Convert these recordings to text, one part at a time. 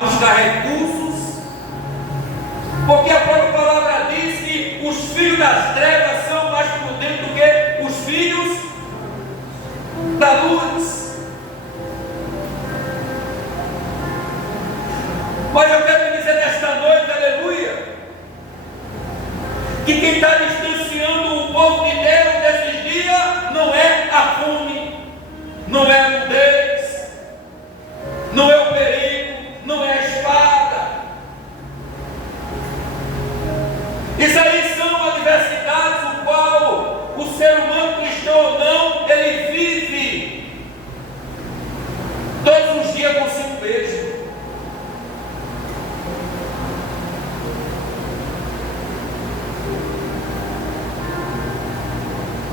buscar recursos, porque a própria palavra diz que os filhos das trevas são mais prudentes do que os filhos da luz. Mas eu quero dizer nesta noite, aleluia, que quem está distanciando o povo de Deus desses dias não é a fome, não é a nudez, não é o perigo, não é a espada. Isso aí são adversidades no qual o ser humano, cristão ou não, ele vive todos os dias consigo mesmo.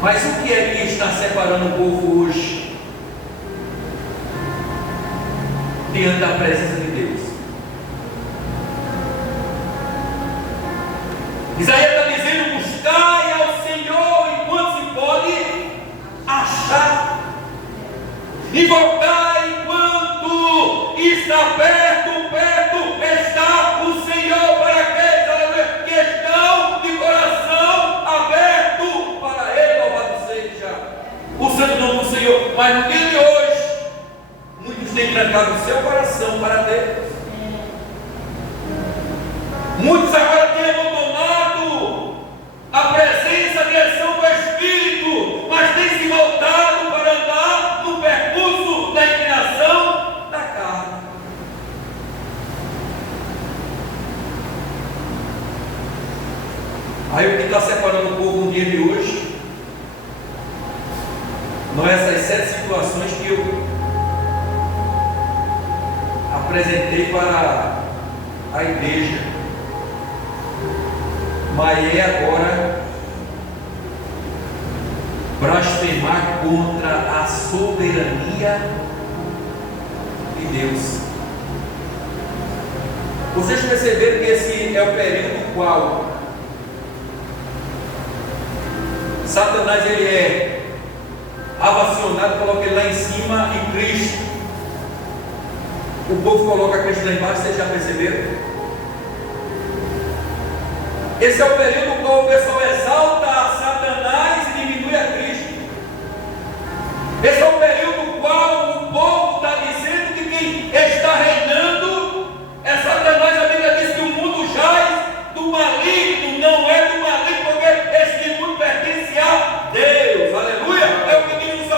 Mas o que é que está separando o povo hoje diante da presença de Deus? Isaías está dizendo: buscai ao Senhor enquanto se pode achar, invocai enquanto está perto está o Senhor para aqueles que estão de coração aberto para Ele. Louvado seja o santo nome do Senhor. Mas no dia de hoje, muitos têm trancado o seu coração para Deus. Muitos agora têm abandonado a presença, a direção do Espírito, mas têm se voltado para andar no percurso da inclinação da carne. Aí o que está separando o povo no dia de hoje não é essas 7 situações que eu apresentei para a igreja, mas é agora blasfemar contra a soberania de Deus. Vocês perceberam que esse é o período no qual Satanás ele é avacionado, coloca ele lá em cima e Cristo, o povo coloca Cristo lá embaixo. Vocês já perceberam? Esse é o período no qual o pessoal exalta a Satanás e diminui a Cristo. Esse é o período no qual o povo está dizendo que quem está reinando é Satanás. A Bíblia diz que o mundo jaz do maligno, não é do maligno, porque esse mundo pertence a Deus. Aleluia! É o que diz o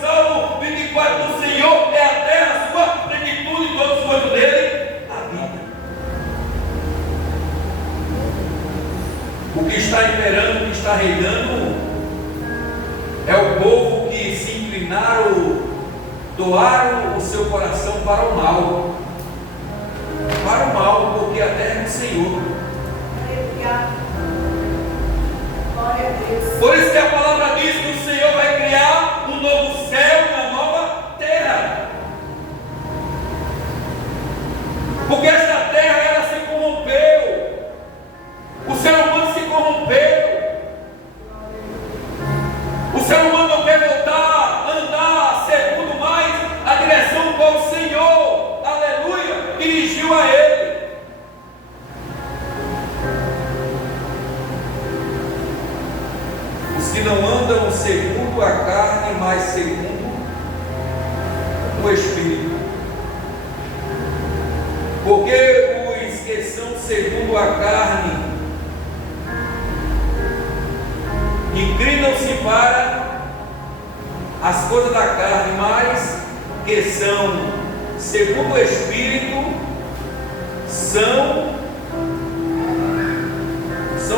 Salmo 24: do Senhor é a terra, a sua plenitude, e todos os quantos dele habitam. O que está imperando, o que está reinando, é o povo que se inclinaram, doaram o seu coração para o mal. Para o mal, porque a terra é do Senhor. Glória a Deus. Por isso que a palavra diz que o Senhor vai criar um novo céu e uma nova terra. Porque esta terra, ela se corrompeu. O ser humano se corrompeu. O ser humano não quer voltar a andar segundo mais a direção qual o Senhor, aleluia, dirigiu a ele. Os que não andam segundo a carne, mas segundo o Espírito. Porque os que são segundo a carne inclinam-se para as coisas da carne, mas que são segundo o Espírito são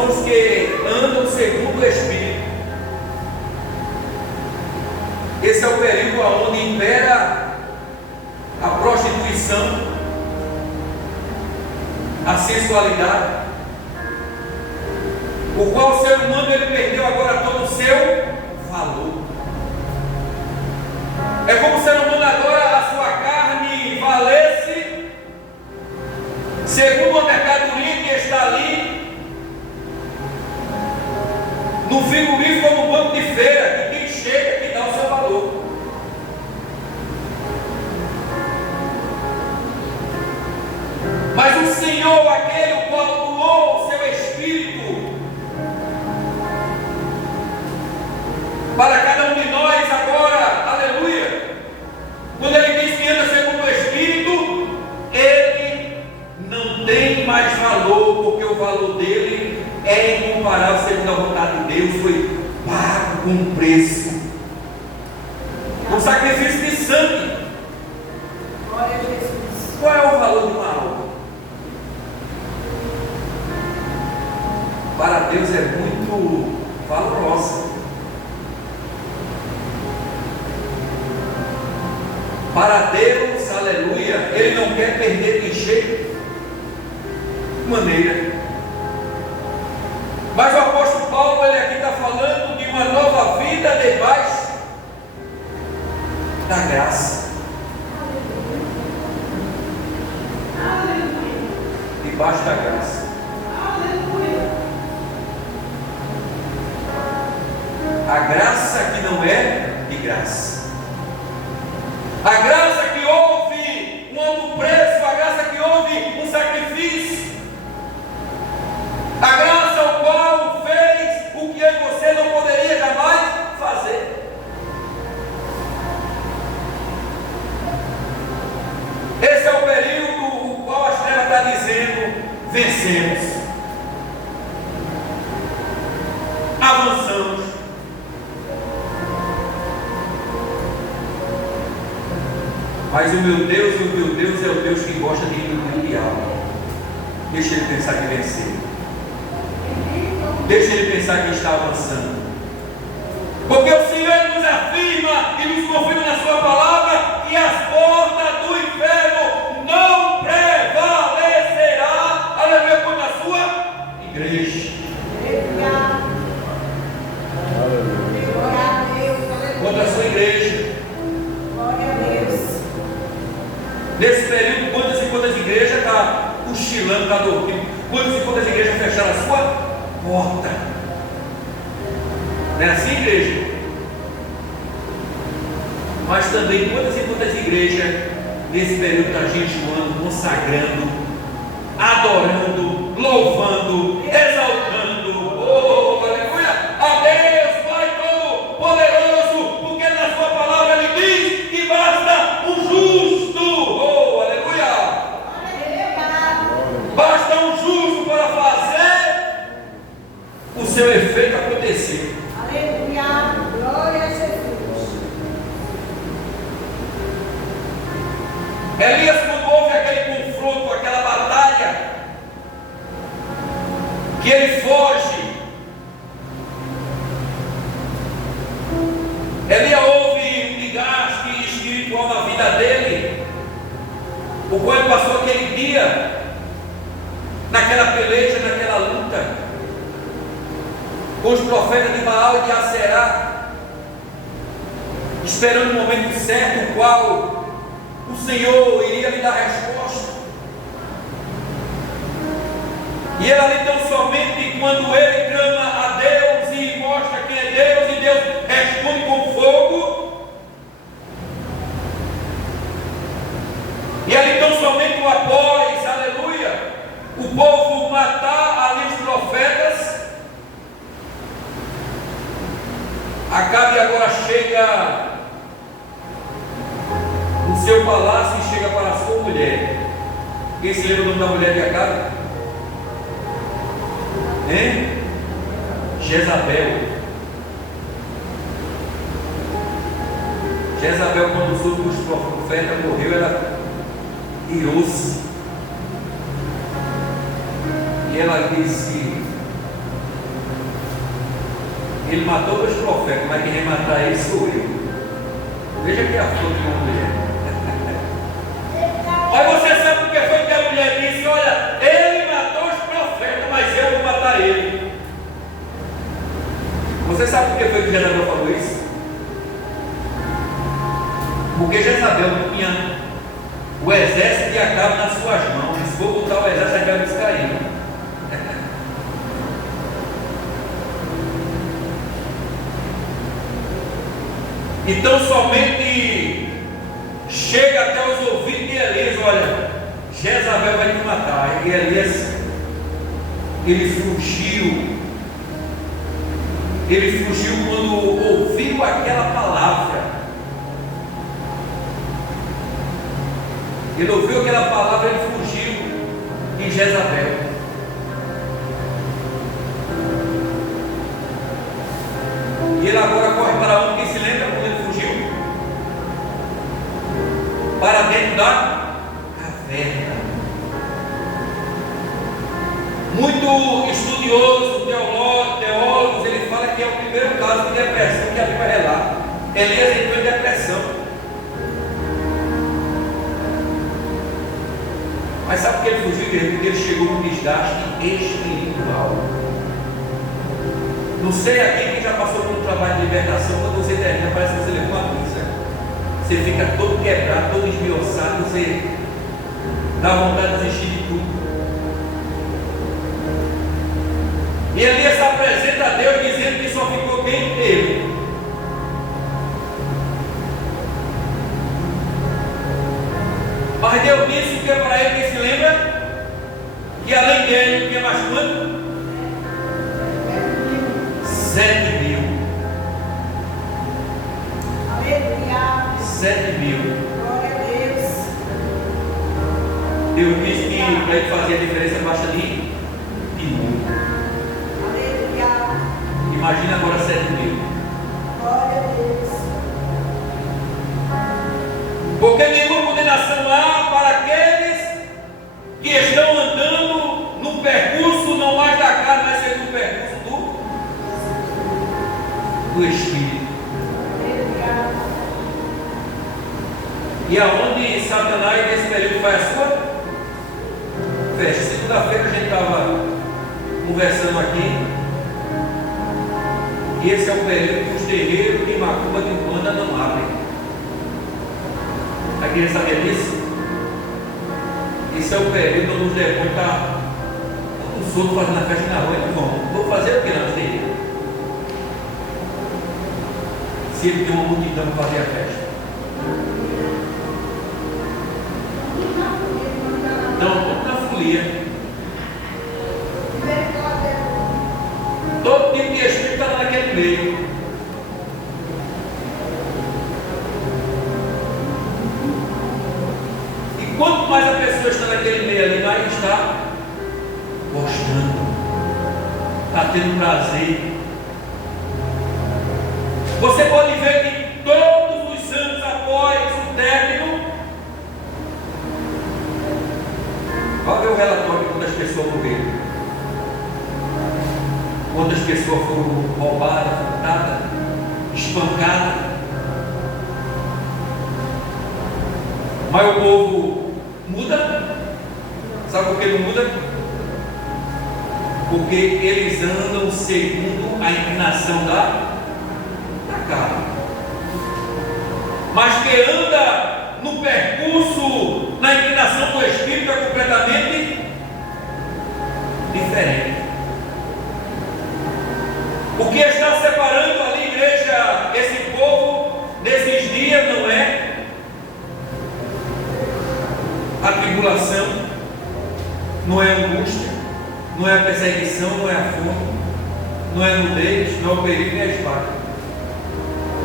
os que andam segundo o Espírito. Esse é o período onde impera a prostituição, a sensualidade, o qual o ser humano ele perdeu agora todo o seu valor. É como o ser humano agora, a sua carne valesse segundo a mercadoria que está ali no frigorífico ou no banco de feira, que quem chega que dá o seu valor. Senhor, aquele o qual doou o seu Espírito para cada um de nós agora, aleluia. Quando Ele diz que anda segundo o Espírito, Ele não tem mais valor, porque o valor dele é incomparável segundo a vontade de Deus, foi pago com um preço, um sacrifício de sangue. Glória a Jesus. Qual é o valor de uma alma? Para Deus é muito valorosa. Para Deus, aleluia, Ele não quer perder de jeito maneira. Mas o apóstolo Paulo, ele aqui está falando de uma nova vida debaixo da graça. Debaixo da graça. A graça que não é de graça. A graça que houve um alto preço, a graça que houve um sacrifício, a graça ao qual fez o que eu e você não poderia jamais fazer. Esse é o período o qual as trevas está dizendo: vencemos, avançamos. Mas o meu Deus é o Deus que gosta de iludir o diabo. Deixa ele pensar que venceu. Deixa ele pensar que está avançando. Porque o Senhor nos afirma e nos confirma na sua palavra que as portas do inferno não prevalecerá, aleluia, contra a sua igreja. Contra a sua igreja. Nesse período, quantas e quantas igrejas estão cochilando, está dormindo? Quantas e quantas igrejas fecharam a sua porta? Não é assim, igreja? Mas também quantas e quantas igrejas nesse período estão jejuando, consagrando, adorando, louvando, exaltando, oh, aleluia, a Deus Pai Todo-Poderoso, porque na sua palavra Ele diz que basta um justo, oh, aleluia, basta um justo para fazer o seu efeito acontecer. Aleluia, glória a Jesus. Elias, quando houve aquele confronto, aquela batalha, que ele foge, Elias houve um desgaste espiritual na vida dele, o qual ele passou aquele dia, naquela peleja, naquela luta, com os profetas de Baal e de Aserá, esperando o momento certo, o qual o Senhor iria lhe dar resposta. E ele ali tão somente quando ele clama a Deus e mostra quem é Deus, e Deus responde com fogo, e ali tão somente após, aleluia, o povo matar ali os profetas, Acabe agora chega no seu palácio e chega para a sua mulher. Quem se lembra do nome da mulher de Acabe? Hein? Jezabel. Jezabel, quando soube que os profetas morreu, ela irou-se. E ela disse: ele matou os profetas, mas quem vai matar ele sou eu. Veja que a flor de uma mulher. Mas você sabe o que foi que a mulher disse? Olha, ele matou os profetas, mas eu vou matar ele. Você sabe por que foi que Jezabel falou isso? Porque Jezabel tinha o exército de Acabe nas suas mãos. Se for botar o exército, Acabe descaiu. Então somente chega até os ouvidos de Elias: olha, Jezabel Jezabel vai te matar. E Elias, ele fugiu quando ouviu aquela palavra. Ele ouviu aquela palavra, ele fugiu de Jezabel. E ele agora corre para onde? Quem se lembra quando ele fugiu? Para dentro da caverna. Muito estudioso, teólogos, ele fala que é o primeiro caso de depressão que a Bíblia relata. Elias entrou em depressão. Mas sabe por que ele fugiu dele? Porque ele chegou no desgaste espiritual. Não sei aqui quem já passou por um trabalho de libertação, quando você termina, parece que você levou uma pizza. Você fica todo quebrado, todo esmiuçado, você dá vontade de desistir de tudo. E Elias se apresenta a Deus dizendo que só ficou quem? Ele. Mas Deus disse que é para ele, que se lembra? Que além dele tinha mais quanto? 7.000. Aleluia. 7.000. Glória a Deus. Deus disse que para ele fazer a diferença basta de 1. Aleluia. Imagina agora 7.000. Glória a Deus. Porque nenhuma condenação há para aqueles que estão andando no percurso não mais da carne, mas ser no percurso do Espírito. Aleluia. E aonde Satanás nesse período faz a sua festa. Segunda-feira a gente estava conversando aqui. E esse é o período que os terreiros de macumba de Umbanda não abrem. A quem sabia disso? Esse é o período onde os demônios estão um solto fazendo a festa na rua. Então, vou fazer o que não tem? Se ele tem uma multidão para fazer a festa. Então, tudo na folia. Todo tipo de espírito está naquele meio. E quanto mais a pessoa está naquele meio ali, mais está gostando, está tendo prazer. Você pode ver que todos os anos após o término, olha ver o relatório de quantas pessoas morreram, quantas pessoas foram roubadas, furtadas, espancadas. Mas o povo muda. Sabe por que não muda? Porque eles andam segundo a inclinação da carne. Mas que anda no percurso, na inclinação do Espírito, é completamente diferente. O que está separando ali, igreja, esse povo nesses dias não é a tribulação, não é a angústia, não é a perseguição, não é a fome, não é a nudez, não é o perigo nem a espada.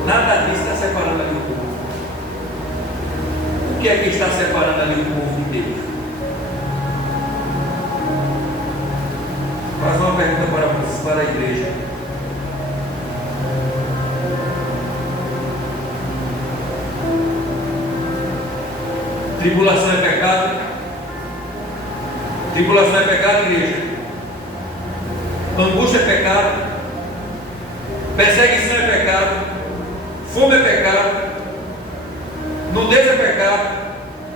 Nada disso está separando ali o povo. O que é que está separando ali o povo de Deus? Faz uma pergunta para a igreja. Tribulação é pecado? Tribulação é pecado, igreja? Angústia é pecado? Perseguição é pecado? Fome é pecado? Nudez é pecado?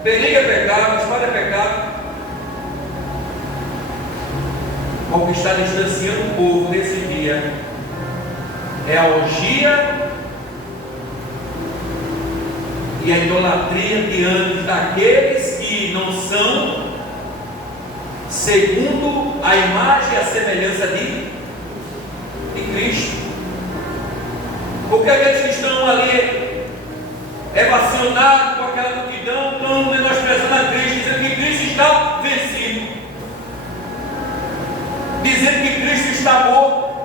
Perigo é pecado? Espada é pecado? O que está distanciando o povo nesse dia é a orgia e a idolatria diante daqueles que não são segundo a imagem e a semelhança de Cristo. Porque aqueles que estão ali evacionados com aquela multidão estão menosprezando a Cristo, dizendo que Cristo está vencendo está morto.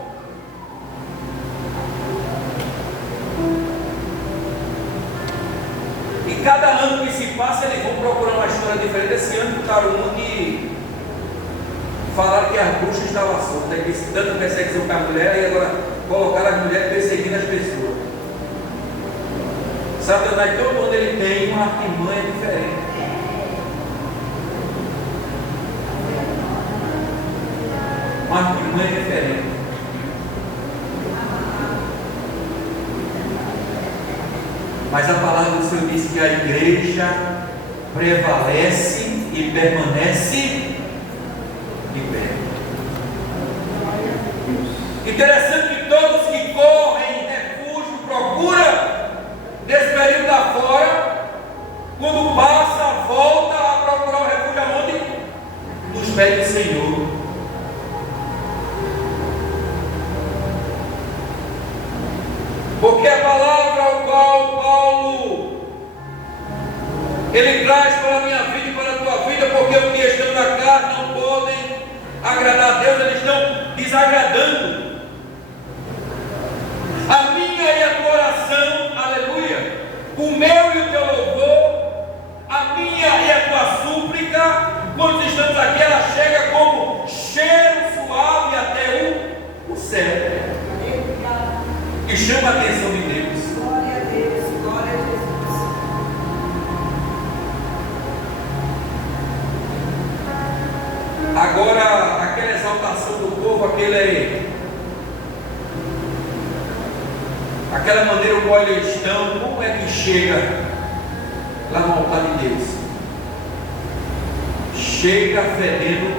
E cada ano que se passa, eles vão procurar uma história diferente. Esse ano botaram uma que falaram que as bruxas estavam soltas, que tanta perseguição com a mulher, e agora colocaram as mulheres perseguindo as pessoas. Satanás, todo ano ele tem uma artimanha diferente. Uma artimanha diferente. Mas a palavra do Senhor diz que a igreja prevalece e permanece de pé. Interessante que todos que correm refúgio, procuram nesse período lá fora, quando passa, volta a procurar o refúgio aonde? Nos pés do Senhor. Porque a palavra ao qual Paulo ele traz para a minha vida e para a tua vida, porque os que estão na carne não podem agradar a Deus, eles estão desagradando. A minha e a tua oração, aleluia, o meu e o teu louvor, a minha e a tua súplica, quando estamos aqui, ela chega como cheiro suave até o céu. E chama a atenção de Deus. Glória a Deus, glória a Jesus. Agora, aquela exaltação do povo, aquela maneira como eles estão, como é que chega lá no altar de Deus? Chega fedendo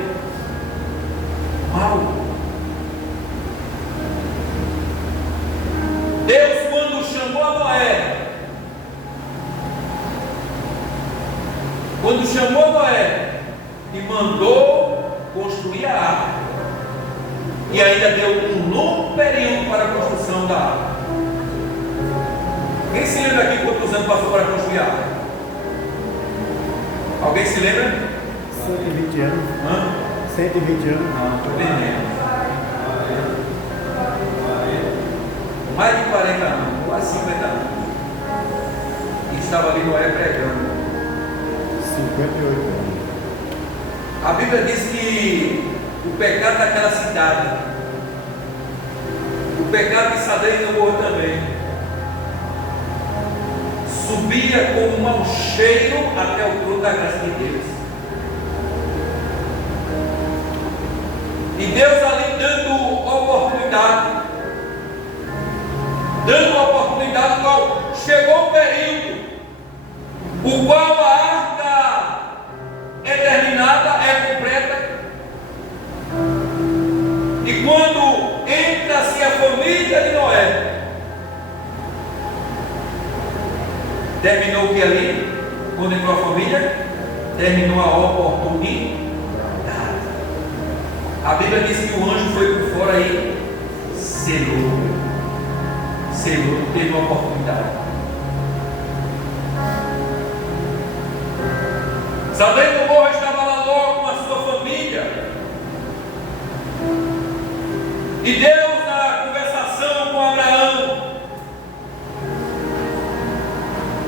mal. Deus, quando chamou a Noé e mandou construir a arca, e ainda deu um longo período para a construção da arca. Quem se lembra aqui quantos anos passou para construir a arca? Alguém se lembra? 120 anos. Hã? 120 anos. Não, estou vendendo. Mais de 40 anos, quase 50 anos. E estava ali Noé pregando. 58 anos. A Bíblia diz que o pecado daquela cidade, o pecado de Sodoma e Gomorra também, subia como um mau cheiro até o trono da graça de Deus. E Deus ali dando oportunidade, qual chegou o período, o qual a arca é terminada, é completa, e quando entra-se a família de Noé, terminou o que ali? Quando entrou a família, terminou a oportunidade. A Bíblia diz que o anjo foi por fora e selou, teve uma oportunidade. Sodoma e Gomorra estava lá logo com a sua família, e Deus, na conversação com Abraão,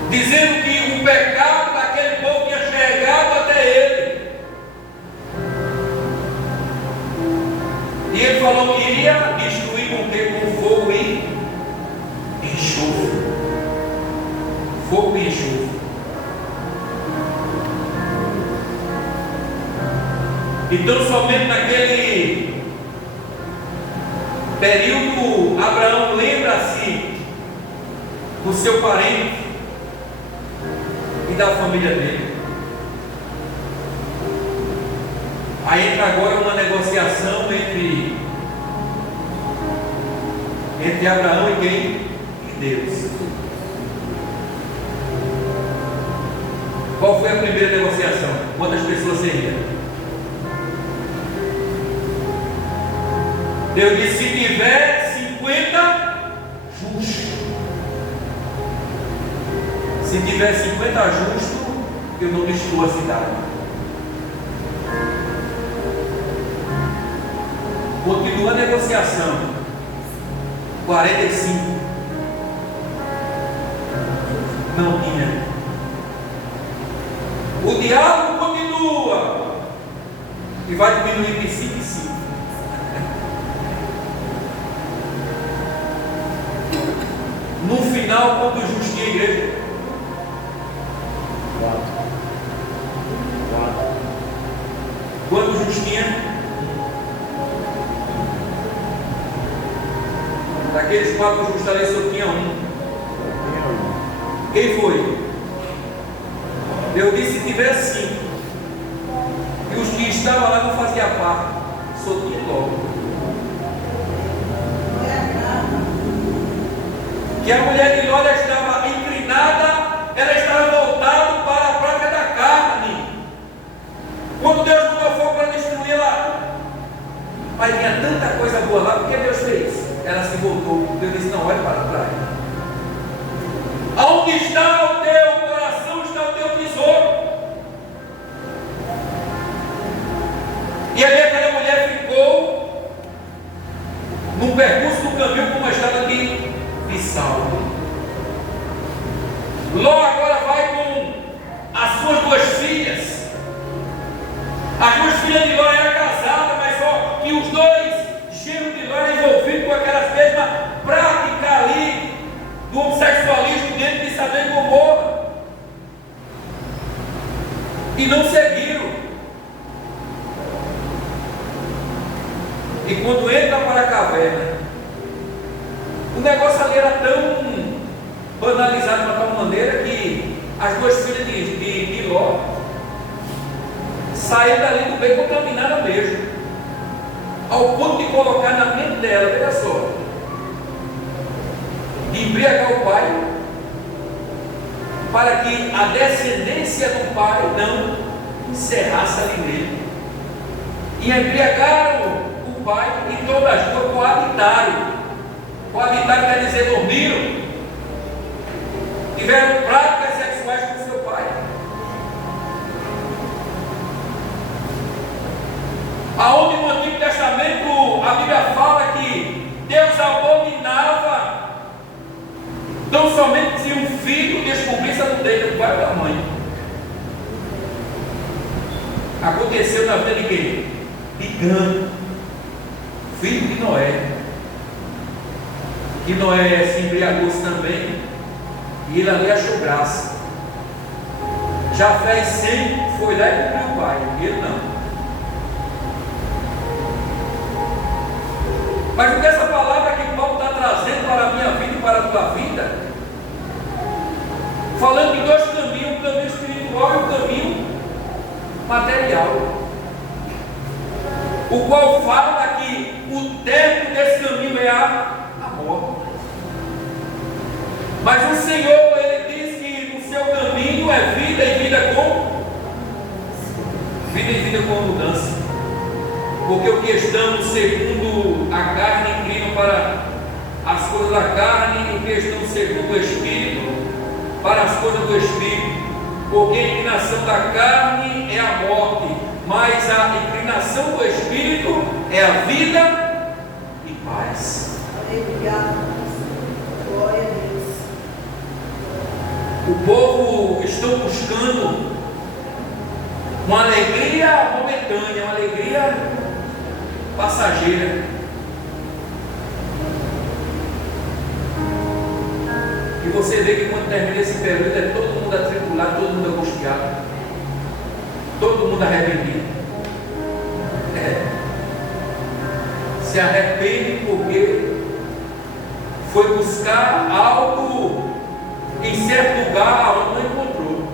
dizendo que o pecado daquele povo tinha chegado até ele, e ele falou que iria destruir com o que? Com fogo e enxofre. Fogo e enxofre. Então, somente naquele período, Abraão lembra-se do seu parente e da família dele. Aí entra agora uma negociação entre Abraão e quem? E Deus. Qual foi a primeira negociação? Quantas pessoas seriam? Deus disse: se tiver 50 justos. Se tiver 50 justos, eu não destruo a cidade. Continua a negociação. 45. Não tinha. O diálogo continua. E vai diminuir de 5 em 5. No final, quando o justo tinha igreja. 4. Quando o justo tinha. Daqueles 4 justos ali só tinha um. Quem foi? Eu disse se tivesse 5. E os que estavam lá não faziam parte. Só tinha logo. Que a mulher de Ló estava inclinada, ela estava voltada para a prática da carne. Quando Deus mandou fogo para destruir ela, mas tinha tanta coisa boa lá, porque Deus fez? Ela se voltou. Deus disse: não, olhe para trás. Aonde está o teu coração, está o teu tesouro. E ali aquela mulher ficou num percurso do caminho com uma estrada de sal. Ló agora vai com as suas 2 filhas. As 2 filhas de Ló eram casadas, mas só que os 2 genros de Ló eram envolvidos com aquelas mesmas práticas ali do homossexualismo dentro de Sodoma e Gomorra. E não seguiram. E quando entra para a caverna, o negócio ali era tão banalizado de uma tal maneira que as 2 filhas de Ló saíram dali do bem contaminada mesmo, ao ponto de colocar na mente dela, veja só, de embriagar o pai, para que a descendência do pai não encerrasse ali nele. E embriagaram o pai e todas as 2 coabitaram. Coabitaram quer dizer dormiram, tiveram práticas sexuais com seu pai. Aonde no Antigo Testamento a Bíblia fala que Deus abominava tão somente se um filho descobrisse a nudez do pai ou da mãe. Aconteceu na vida de quem? De Cã, filho de Noé. Que Noé se embriagou também, e ele ali achou graça. Jafé e Sem foi lá e cumpriu o pai, ele não. Mas o que essa palavra que Paulo está trazendo para a minha vida e para a tua vida, falando de 2 caminhos, o caminho espiritual e o caminho material, o qual fala que o término desse caminho é a morte. Mas o Senhor, Ele diz que o seu caminho é vida e vida e vida com mudança. Porque o que estamos segundo a carne inclinam para as coisas da carne, e o que estamos segundo o Espírito para as coisas do Espírito. Porque a inclinação da carne é a morte, mas a inclinação do Espírito é a vida e paz. Aleluia. Glória a Deus. O povo está buscando uma alegria momentânea, uma alegria passageira. E você vê que quando termina esse período é todo mundo atribulado, todo mundo angustiado, todo mundo arrependido. Se arrepende porque foi buscar algo em certo lugar onde não encontrou.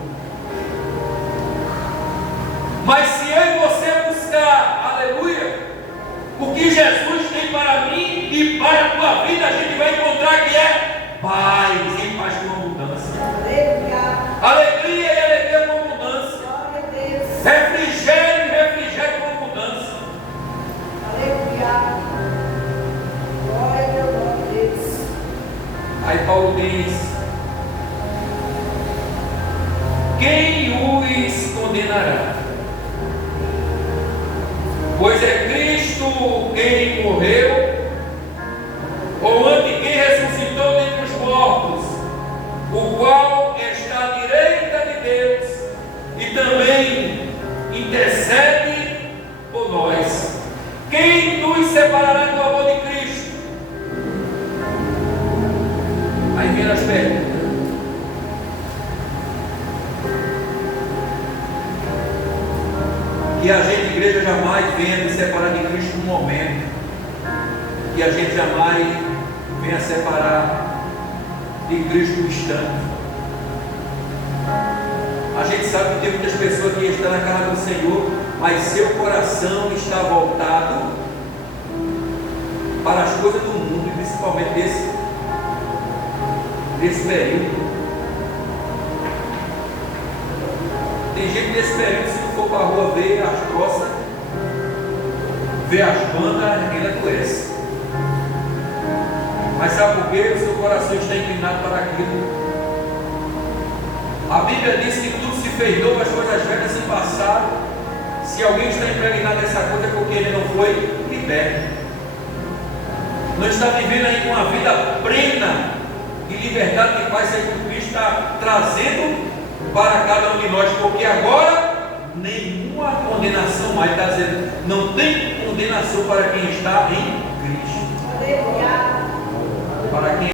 Mas se eu e você buscar, aleluia, o que Jesus tem para mim e para a tua vida, a gente vai encontrar que é paz e paz com abundância. Alegria e alegria com abundância. Refrigério e refrigério com abundância. Aleluia. Glória a Deus. Aí Paulo diz: quem os condenará? Pois é Cristo por quem morreu, ou ante quem ressuscitou dentre os mortos, o qual está à direita de Deus e também intercede por nós. Quem nos separará do amor de Cristo? Aí vem as perguntas. Que a gente, igreja, jamais venha nos separar de Cristo no momento. Que a gente jamais venha separar de Cristo no instante. A gente sabe que tem muitas pessoas que estão na casa do Senhor, mas seu coração está voltado para as coisas do mundo, principalmente desse período. Tem gente nesse período, se não for para a rua ver as costas, ver as bandas, ele adoece. Mas sabe por quê? O seu coração está inclinado para aquilo. A Bíblia diz que tudo se fez novo, as coisas velhas se passaram. Se alguém está impregnado dessa coisa é porque ele não foi liberto. Não está vivendo ainda uma vida plena e liberdade que Pai Senhor Cristo está trazendo para cada um de nós, porque agora nenhuma condenação mais, está dizendo, não tem condenação para quem está em Cristo. Aleluia. Para quem